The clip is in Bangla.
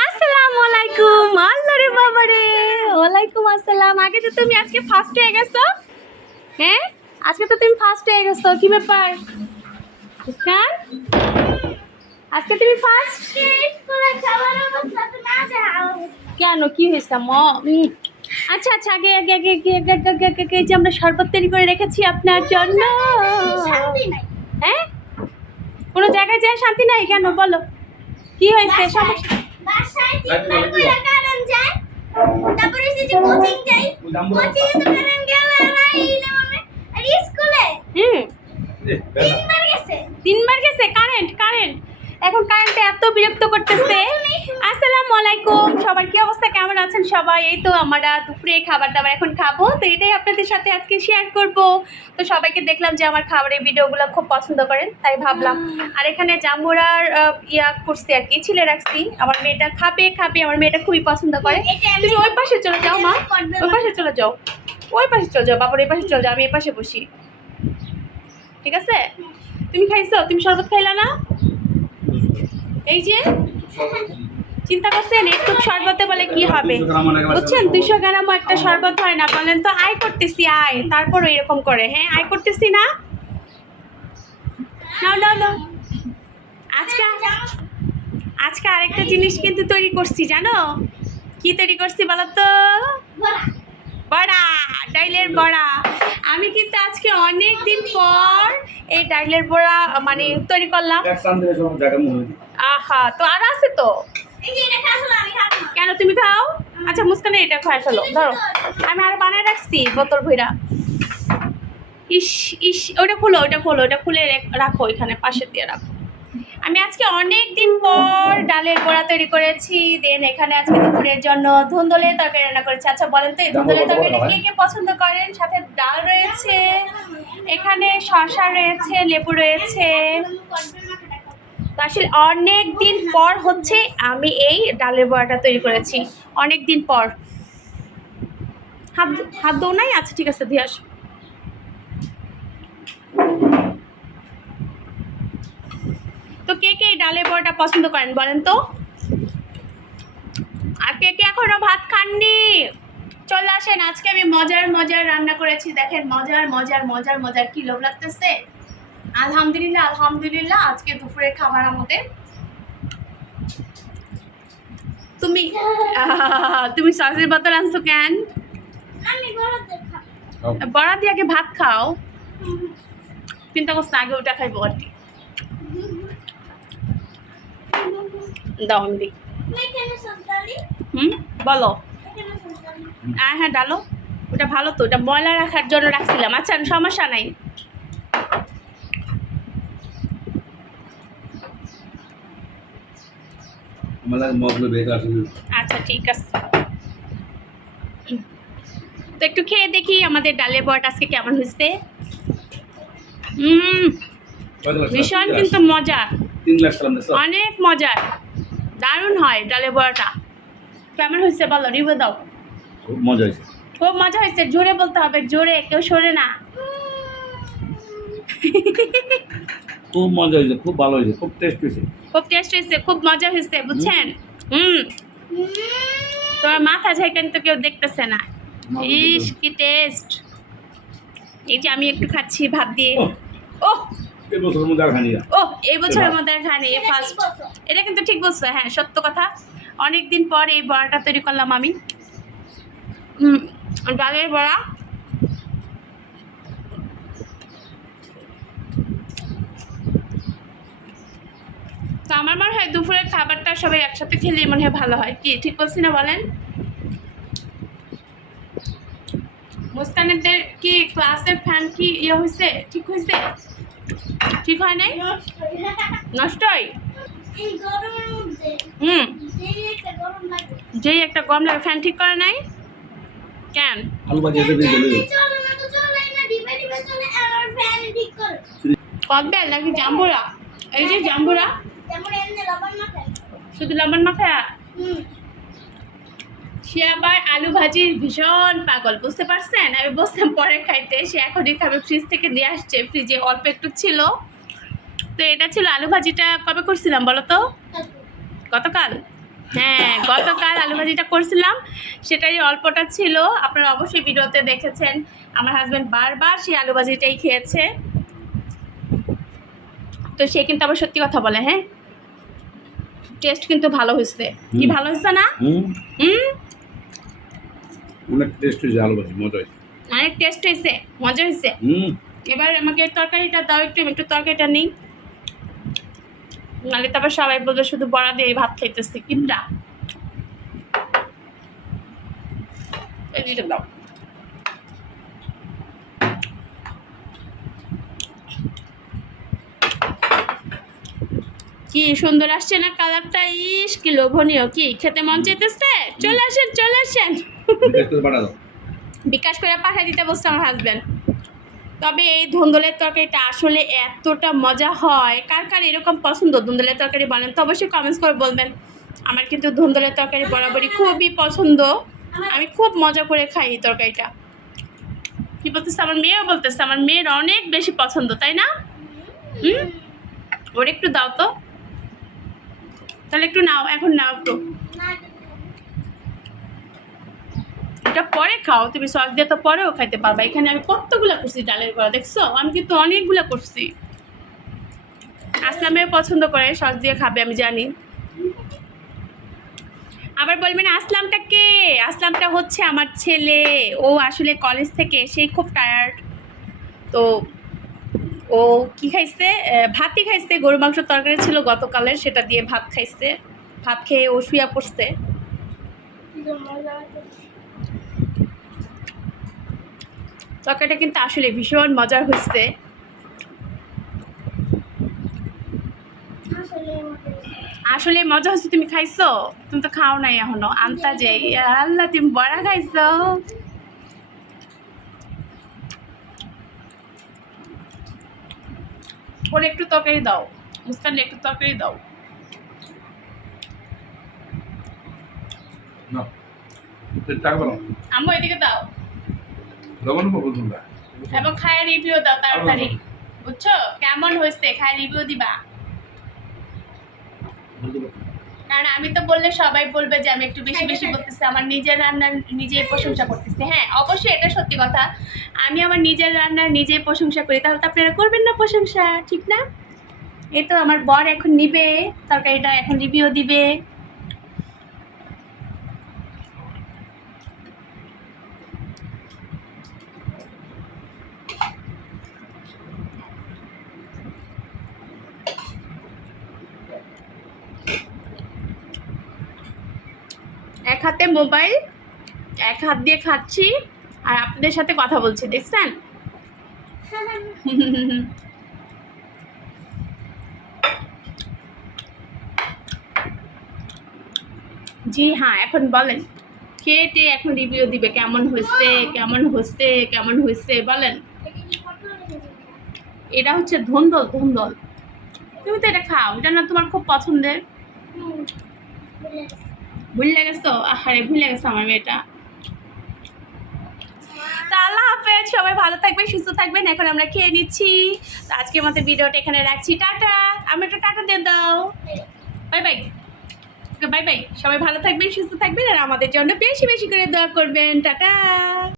আসসালামু আলাইকুম। আল্লাহ রে বাবা রে, ওয়ালাইকুম আসসালাম। আগে তো তুমি আজকে ফার্স্ট হয়ে গেছো। হ্যাঁ, আজকে তো তুমি ফার্স্ট হয়ে গেছো। কি ব্যাপার মুস্কান, আজকে তুমি ফার্স্ট? কেন, কি হয়েছে আচ্ছা আচ্ছা, আগে আগে আগে আগে আগে আগে আগে আগে আগে যে আমরা শরবত তৈরি করে রেখেছি আপনার জন্য। হ্যাঁ, কোনো জায়গায় যায় শান্তি নাই কেন, বলো কি হয়েছে সমস্যা? বাসায় তিনবার করে কারেন্ট যায়, তারপরে এসে যে কোচিং যাই, কোচিং এ তো কারেন্ট গেল না আর স্কুলে তিনবার গেছে কারেন্ট। এখন কারেন্টে এত বিরক্ত করতেছে। আসসালামু আলাইকুম সবার, কি অবস্থা, কেমন আছেন সবাই? এই তো আমরা দুপুরে খাবার দাবার এখন খাবো, তো এটাই আপনাদের সাথে আজকে শেয়ার করব। তো সবাইকে দেখলাম যে আমার খাবারের ভিডিওগুলো খুব পছন্দ করেন, তাই ভাবলাম। আর এখানে জাম্বুরার করছি আর কি, ছিলে রাখছি। আমার মেয়েটা খাবে, আমার মেয়েটা খুবই পছন্দ করে। তুমি ওই পাশে চলে যাও মা, ওই পাশে চলে যাও, বাবার এই পাশে চলে যাও, আমি এই পাশে বসি, ঠিক আছে? তুমি খাইছো? তুমি শরবত খাইলা না? এই যে চিন্তা করছেন একটু শরবতে বলে কি হবে, বুঝছেন? 200 গ্রামও একটা শরবত হয় না, বলেন তো? আয় করতেছি, আয়, তারপর এরকম করে। হ্যাঁ, আয় করতেছি না। নাও নাও নাও। আজকে আরেকটা জিনিস কিন্তু তৈরি করছি, জানো কি তৈরি করছি বলো তো? বড়া, ডাইলের বড়া। আমি কিন্তু আজকে অনেক দিন পর এই ডাইলের বড়া মানে তৈরি করলাম। আহা, তো আর আছে তো। কেন, তুমি খাও? আচ্ছা মুস্কানে এটা খাই ফেলো, ধরো। আমি আর বানায় রাখছি বোতল ভইরা। ইস ইস, ওটা খুলে রাখো, এখানে পাশে দিয়ে রাখো। আমি আজকে অনেক দিন পর ডালের বড়া তৈরি করেছি। দেন এখানে আজকে দুপুরের জন্য ধুন্দলের তরকারি রান্না করেছি। আচ্ছা বলেন তো, এই ধুন্দলের তরকারিটা কে কে পছন্দ করেন? সাথে ডাল রয়েছে, এখানে শসা রয়েছে, লেবু রয়েছে। আসলে অনেক দিন পর হচ্ছে আমি এই ডালের বড়াটা তৈরি করেছি, অনেক দিন পর। হাত দো নাই? আচ্ছা ঠিক আছে, দিয়ে আসো। তো কে কে এই ডালের বড়াটা পছন্দ করেন বলেন তো? আর কে কে এখনো ভাত খাননি চলে আসেন। আজকে আমি মজার রান্না করেছি, দেখেন, মজার। কি লোভ লাগতেছে? আলহামদুলিল্লাহ আজকে দুপুরের খাবার আমাদের। তুমি সসের বোতল আনছো কেন? বড়া দিয়ে আগে ভাত খাও, চিন্তা করছো আগে ওটা খাইবো আর কি। দাও আমি দিই। বলো। হ্যাঁ ডালো, ওটা ভালো তো, ওটা ময়লা রাখার জন্য রাখছিলাম। আচ্ছা সমস্যা নাই। আচ্ছা ঠিক আছে, তো একটু খেয়ে দেখি আমাদের ডালের বড়াটা আজকে কেমন হয়েছে। ভীষণ কিন্তু মজা, অনেক মজার, দারুণ হয় ডালের বড়াটা। কেমন হয়েছে বলো, রিভিউ দাও। খুব মজা হয়েছে, জোরে বলতে হবে, জোরে, কেউ সরে না। খুব মজা হয়েছে, খুব ভালো হয়েছে, খুব টেস্ট হয়েছে, খুব মজা হয়েছে, বুঝছেন? তোমার মাথা ঝাইকানি তো কেউ দেখতেছে না। ইস কি টেস্ট। এই যে আমি একটু খাচ্ছি ভাত দিয়ে। এই বছরের মধ্যে আর খানি, ফার্স্ট। এটা কিন্তু ঠিক বলছো, হ্যাঁ সত্য কথা। অনেক দিন পর এই বড়াটা তৈরি করলাম আমি, ডালের বড়া। তো আমার মনে হয় দুপুরের খাবারটা সবাই একসাথে খেলে মনে হয় ভালো হয়। কি ঠিক বলছি না বলেন? মুস্কানেদের কি ক্লাসের ফ্যান কি ইয়ে হয়েছে, ঠিক হয়েছে? ঠিক হয় নাই, নষ্ট হয়। যেই একটা গরম লাগে, ফ্যান ঠিক করে নাই কেন? কদবেল নাকি জাম্বুরা? এই যে জাম্বুরা, শুধু লবণ মাখা। সে আবার আলু ভাজির ভীষণ পাগল, বুঝতে পারছেন? আমি বসতাম পরে খাইতে, সে এখনই খাবে। ফ্রিজ থেকে দিয়ে আসছে, ফ্রিজে অল্প একটু ছিল। তো এটা ছিল আলু ভাজিটা। কবে করছিলাম বলো তো? গতকাল। হ্যাঁ, গতকাল আলু ভাজিটা করছিলাম, সেটারই অল্পটা ছিল। আপনারা অবশ্যই ভিডিওতে দেখেছেন আমার হাজব্যান্ড বারবার সেই আলু ভাজিটাই খেয়েছে। তো সে কিন্তু আবার সত্যি কথা বলে, হ্যাঁ টেস্ট কিন্তু ভালো হয়েছে। কি ভালো হয়েছে না? হুম, হুম, অনেক টেস্ট হয়েছে আলু ভাজি, মজা হয়েছে। অনেক টেস্ট হয়েছে, মজা হয়েছে। হুম, এবার আমাকে তরকারিটা দাও, একটু তরকারিটা নিই, নাহলে তারপর সবাই বলবে শুধু বড়া দিয়ে ভাত খাইতেছে কিমটা। এদিকে দাও। কি সুন্দর আসছে না কালারটা, ইস কি লোভনীয়, কি খেতে মন চাইতেছে। চলে আসেন, চলে আসেন। বিকাশ করে পাঠা দাও। বিকাশ করে পাঠিয়ে দিতে বলছে আমার হাজব্যান্ড। তবে এই ধুন্দুলের তরকারিটা আসলে এতটা মজা হয়, কার কার এরকম পছন্দ ধুন্দুলের তরকারি বলেন তো অবশ্যই কমেন্টস করে বলবেন। আমার কিন্তু ধুন্দুলের তরকারি বরাবরই খুবই পছন্দ, আমি খুব মজা করে খাই এই তরকারিটা। কি বলতেছে আমার মেয়েও বলতেছে আমার মেয়ের অনেক বেশি পছন্দ, তাই না? হুম, ওর একটু দাও তো, তাহলে একটু নাও, এখন নাও একটু। এটা পরে খাও তুমি, সস দিয়ে তো পরেও খাইতে পারবা। এখানে আমি কতগুলা করছি ডালের বড়া, দেখছো আমি কিন্তু অনেকগুলা করছি। আসলামের পছন্দ করে সস দিয়ে খাবে আমি জানি। আবার বলবেন আসলামটা কে? আসলামটা হচ্ছে আমার ছেলে। ও আসলে কলেজ থেকে এসেই খুব টায়ার্ড, তো ও কি খাইছে, ভাতই খাইছে। গরু মাংস তরকারি ছিল গতকালের, সেটা দিয়ে ভাত খাইছে। ভাত খেয়ে ও শুয়ে পড়ছে। তরকারিটা কিন্তু আসলে ভীষণ মজার হয়েছে। আসলে মজা হচ্ছে, তুমি খাইছো? তুমি তো খাও নাই এখনো, আনতা যাই। আল্লাহ, তুমি বড়া খাইছো? ওর একটু তরকারি দাও, মুস্কান একটু তরকারি দাও। না, টাকা বলো। আম্মু এদিকে দাও, লবণ পাবো তোমরা। এবং খায় রিভিউ দাও তাড়াতাড়ি, বুঝছো? কেমন হয়েছে খায় রিভিউ দিবা, কারণ আমি তো বললে সবাই বলবে যে আমি একটু বেশি বেশি বলতেছি, আমার নিজের রান্নার নিজেই প্রশংসা করতেছি। হ্যাঁ অবশ্যই এটা সত্যি কথা, আমি আমার নিজের রান্নার নিজেই প্রশংসা করি, তাহলে তো আপনারা করবেন না প্রশংসা, ঠিক না? এই তো আমার বর এখন নিবে তরকারিটা, এখন রিভিউ দিবে। এক হাতে মোবাইল, এক হাত দিয়ে খাচ্ছি আর আপনাদের সাথে কথা বলছি, দেখছেন? জি হ্যাঁ, এখন বলেন, খেয়ে এখন রিভিউ দিবে কেমন হয়েছে, কেমন হয়েছে, কেমন হয়েছে বলেন। এটা হচ্ছে ধুন্দল, ধুন্দল। তুমি তো এটা খাও, এটা না তোমার খুব পছন্দের? ভুলে গেছো? আহারে ভুলে গেছো আমার মেয়েটা। তা আল্লাহ হাফেজ, সবাই ভালো থাকবেন, সুস্থ থাকবেন। এখন আমরা খেয়ে নিচ্ছি। তো আজকের মতো ভিডিওটা এখানে রাখছি, টাটা। আমি একটা টাটা দিয়ে দাও, বাই বাই। বাই বাই, সবাই ভালো থাকবেন, সুস্থ থাকবেন, আর আমাদের জন্য বেশি বেশি করে দোয়া করবেন। টাটা।